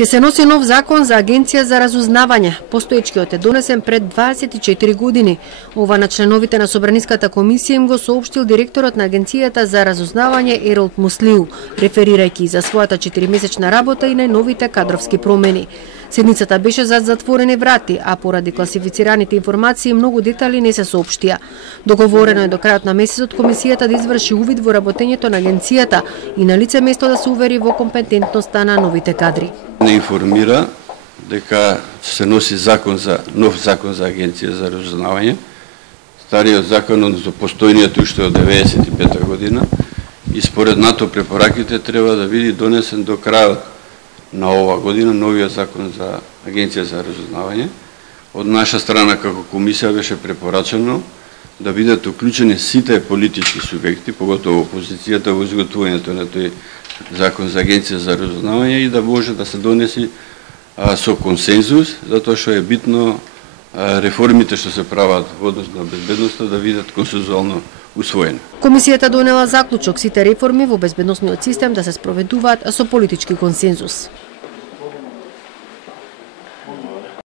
Ке се носи нов закон за Агенција за разузнавање. Постоечкиот е донесен пред 24 години. Ова на членовите на Собраниската комисија им го соопштил директорот на Агенцијата за разузнавање Еролд Муслиу, реферирајќи за својата 4-месечна работа и најновите кадровски промени. Седницата беше зад затворени врати, а поради класифицираните информации многу детали не се соопштија. Договорено е до крајот на месецот комисијата да изврши увид во работењето на агенцијата и на лице место да се увери во компетентноста на новите кадри. Не информира дека се носи нов закон за Агенција за разузнавање. Стариот закон, односно постојниот уште од 95 година, и според НАТО препораките треба да биде донесен до крајот на ова година новиот закон за Агенција за разузнавање. Од наша страна како комисија беше препорачено да бидат уклучени сите политички субјекти, поготово опозицијата, во изготвувањето на тој закон за Агенција за разузнавање и да може да се донеси со консензус, затоа што е битно реформите што се прават во однос на безбедноста да бидат консензуално усвоени. Комисијата донела заклучок сите реформи во безбедносниот систем да се спроведуваат со политички консензус.